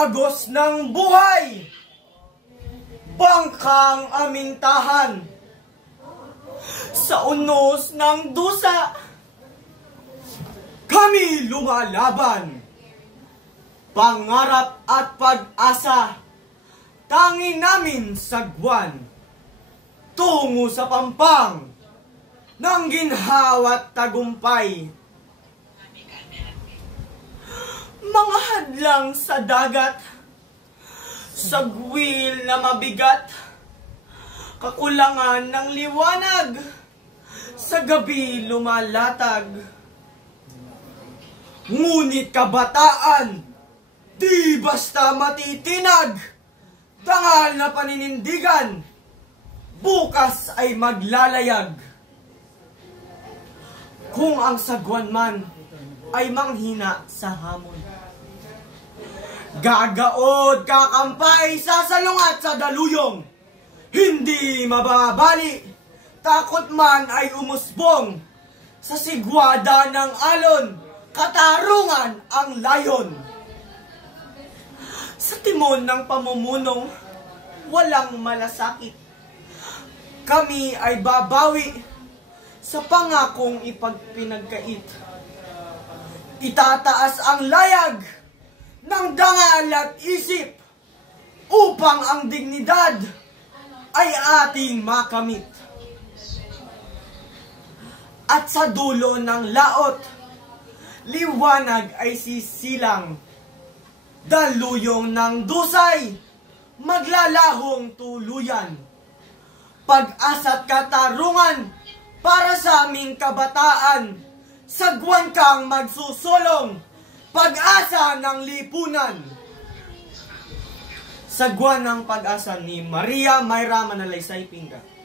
agos ng buhay, bangkang aming tahan, sa unos ng dusa, kami lumalaban. Pangarap at pag-asa, tangi namin sagwan, tungo sa pampang ng ginhawa't tagumpay. Mga hadlang sa dagat, sagwil na mabigat, kakulangan ng liwanag, sa gabi lumalatag. Ngunit kabataan, di basta matitinag, dangal na paninindigan, bukas ay maglalayag. Kung ang sagwan man ay manghina sa hamon, gagaod kakampay sa salungat sa daluyong, hindi mababali, takot man ay umusbong, sa sigwada ng alon, katarungan ang layon. Sa timon ng pamumunong walang malasakit, kami ay babawi sa pangakong ipagpinagkait. Itataas ang layag ng dangal at isip upang ang dignidad ay ating makamit. At sa dulo ng laot, liwanag ay sisilang, daluyong ng dusay, maglalahong tuluyan. Pag-asa't katarungan para sa aming kabataan, sagwan kang magsusulong, pag-asa ng lipunan. Sagwan ng pag-asa ni Maria Mayra Manalaysay Pinga.